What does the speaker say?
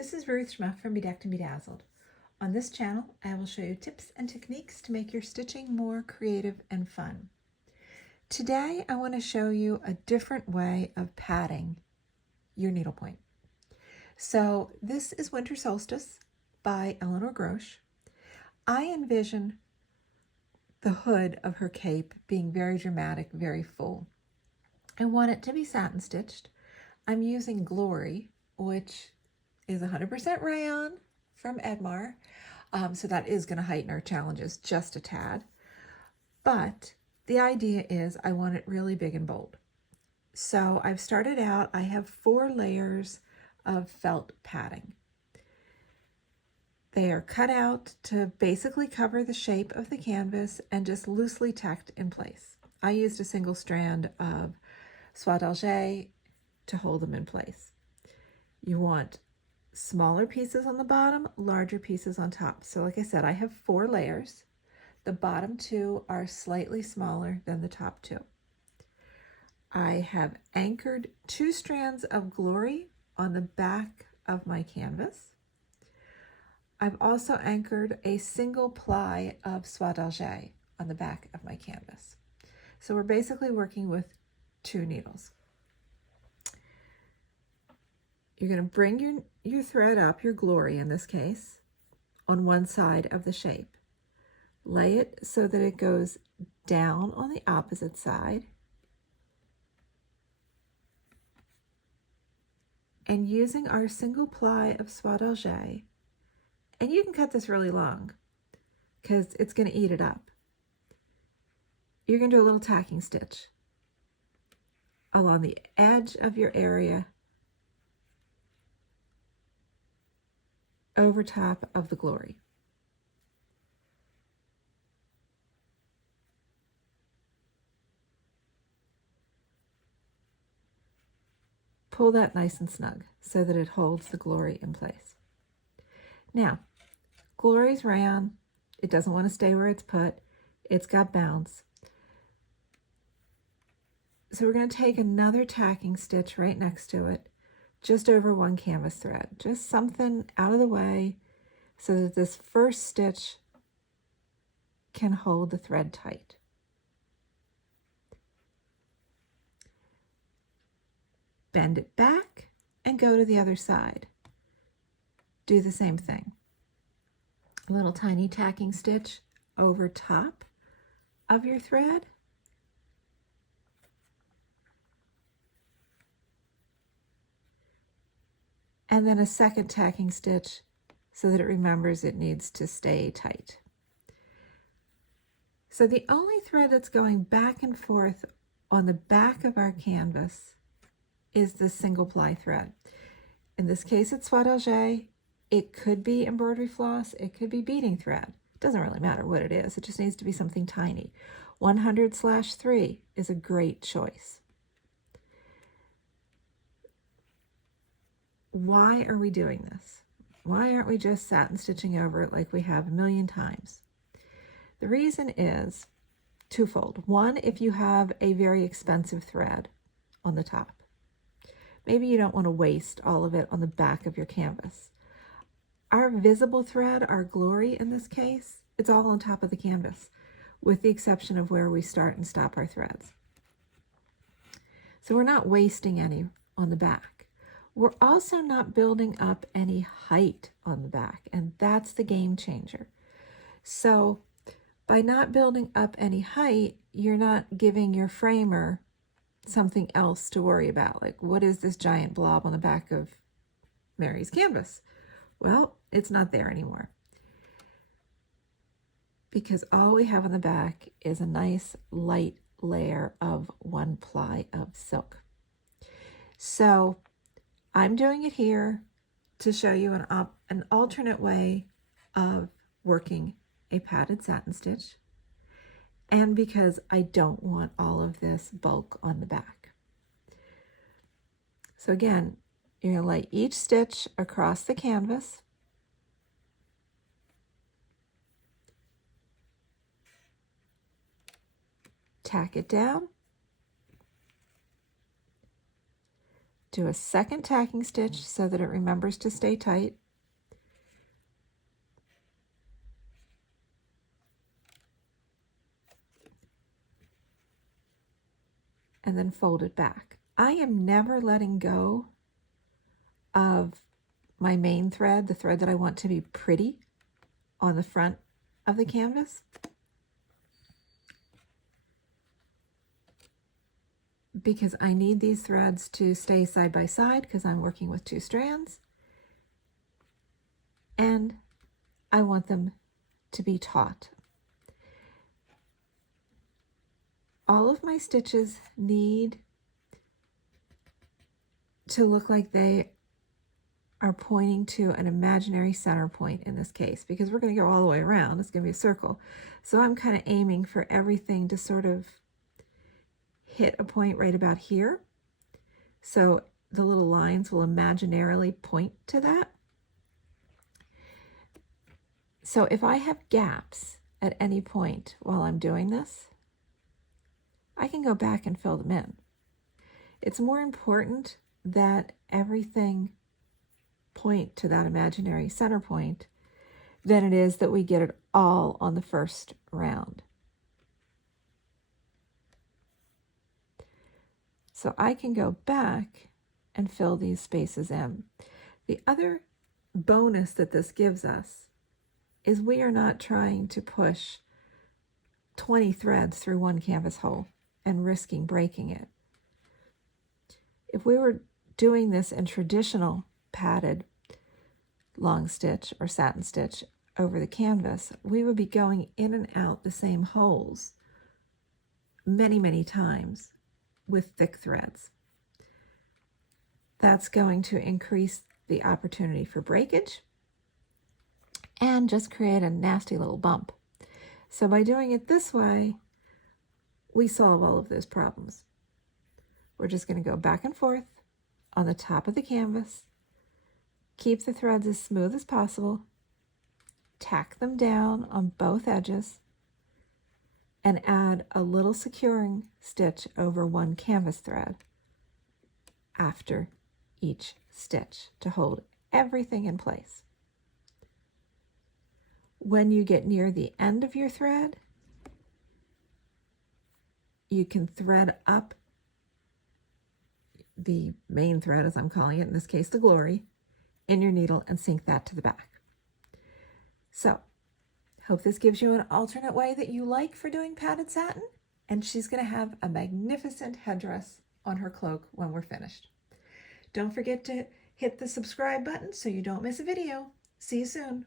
This is Ruth Schmuff from Bedecked and Bedazzled. On this channel, I will show you tips and techniques to make your stitching more creative and fun. Today, I want to show you a different way of padding your needlepoint. So this is Winter Solstice by Eleanor Grosh. I envision the hood of her cape being very dramatic, very full. I want it to be satin stitched. I'm using Glory, which is 100% rayon from Edmar. So that is going to heighten our challenges just a tad. But the idea is I want it really big and bold. So I've started out, I have 4 layers of felt padding. They are cut out to basically cover the shape of the canvas and just loosely tacked in place. I used a single strand of soie d'Alger to hold them in place. You want smaller pieces on the bottom, larger pieces on top. So like I said, I have 4 layers. The bottom 2 are slightly smaller than the top 2. I have anchored 2 strands of Glory on the back of my canvas. I've also anchored a single ply of soie d'Alger on the back of my canvas. So we're basically working with 2 needles. You're going to bring your thread up, your Glory in this case, on one side of the shape. Lay it so that it goes down on the opposite side. And using our single ply of soie d'Alger, and you can cut this really long because it's going to eat it up. You're going to do a little tacking stitch along the edge of your area over top of the Glory. Pull that nice and snug so that it holds the Glory in place. Now, Glory's rayon. It doesn't want to stay where it's put. It's got bounce. So we're going to take another tacking stitch right next to it, just over one canvas thread. Just something out of the way so that this first stitch can hold the thread tight. Bend it back and go to the other side. Do the same thing. A little tiny tacking stitch over top of your thread. And then a second tacking stitch so that it remembers it needs to stay tight. So the only thread that's going back and forth on the back of our canvas is the single ply thread. In this case, it's soie d'Alger. It could be embroidery floss. It could be beading thread. It doesn't really matter what it is. It just needs to be something tiny. 100/3 is a great choice. Why are we doing this? Why aren't we just satin stitching over it like we have a million times? The reason is twofold. One, if you have a very expensive thread on the top. Maybe you don't want to waste all of it on the back of your canvas. Our visible thread, our Glory in this case, it's all on top of the canvas, with the exception of where we start and stop our threads. So we're not wasting any on the back. We're also not building up any height on the back, and that's the game changer. So by not building up any height, you're not giving your framer something else to worry about. Like, what is this giant blob on the back of Mary's canvas? Well, it's not there anymore, because all we have on the back is a nice light layer of 1 ply of silk. So I'm doing it here to show you an alternate way of working a padded satin stitch, and because I don't want all of this bulk on the back. So again, you're going to lay each stitch across the canvas. Tack it down. do a second tacking stitch so that it remembers to stay tight. And then fold it back. I am never letting go of my main thread, the thread that I want to be pretty on the front of the canvas, because I need these threads to stay side by side because I'm working with 2 strands, and I want them to be taut. All of my stitches need to look like they are pointing to an imaginary center point in this case, because we're going to go all the way around. It's going to be a circle. So I'm kind of aiming for everything to sort of hit a point right about here. So the little lines will imaginarily point to that. So if I have gaps at any point while I'm doing this, I can go back and fill them in. It's more important that everything point to that imaginary center point than it is that we get it all on the first round. So I can go back and fill these spaces in. The other bonus that this gives us is we are not trying to push 20 threads through one canvas hole and risking breaking it. If we were doing this in traditional padded long stitch or satin stitch over the canvas, we would be going in and out the same holes many, many times with thick threads. That's going to increase the opportunity for breakage and just create a nasty little bump. So by doing it this way, we solve all of those problems. We're just going to go back and forth on the top of the canvas, keep the threads as smooth as possible, tack them down on both edges, and add a little securing stitch over one canvas thread after each stitch to hold everything in place. When you get near the end of your thread, you can thread up the main thread, as I'm calling it, in this case the glory, in your needle and sink that to the back. So, hope this gives you an alternate way that you like for doing padded satin, and she's going to have a magnificent headdress on her cloak when we're finished. Don't forget to hit the subscribe button so you don't miss a video. See you soon.